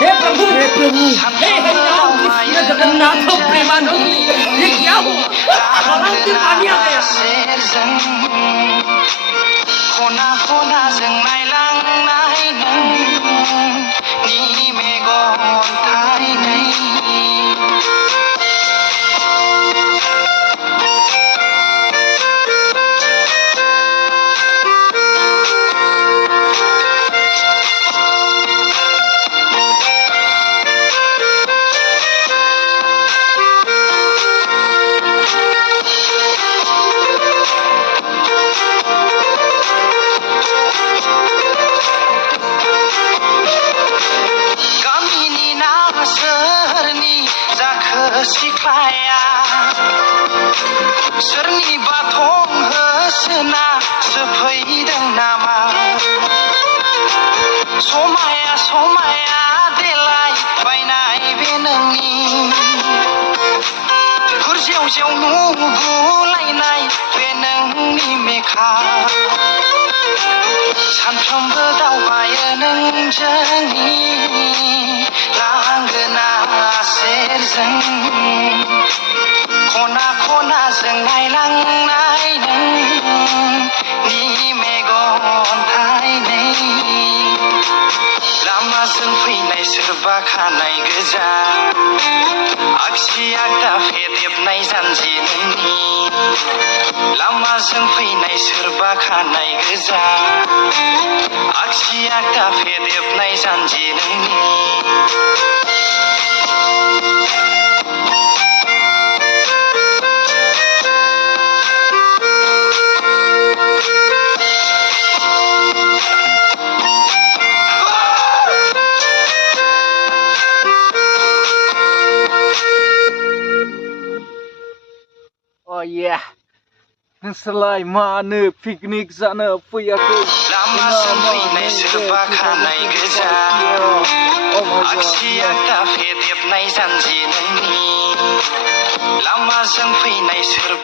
हे प्रभु हे हरिनाम कृष्ण जगन्नाथ प्रेमानंद ये क्या हुआ तालाब से पानी आ गया खना खना जों नायलांनाय नोंनि मेगन थाइनै सिख्लाया सोरनिबा थं होसोना सोफैदों नामा समाया समाया देलाय बायनाय बे नोंनि गुरजेव जेव नुगुलायनाय बे नोंनि मेखा सानफ्रोमबो दावबायो नों जोंनि लांगोना सेरजों खना खना जों नायलांनाय नोंनि मेगन थाइनै लामाजों फैनाय सोरबा खानाय गोजा आगसि आगदा फेदेबनाय जानजि नोंनि लामाजों फैनाय सोरबा खानाय गोजा आगसि आगदा फेदेबनाय जानजि नोंनि नोंसोरलाय मानो पिकनिक जानो फैयाखै? लामाजों फैनाय सोरबा खानाय गोजा आगसि आगदा फेदेबनाय जानजि नोंनि लामाजों फैनाय सोरबा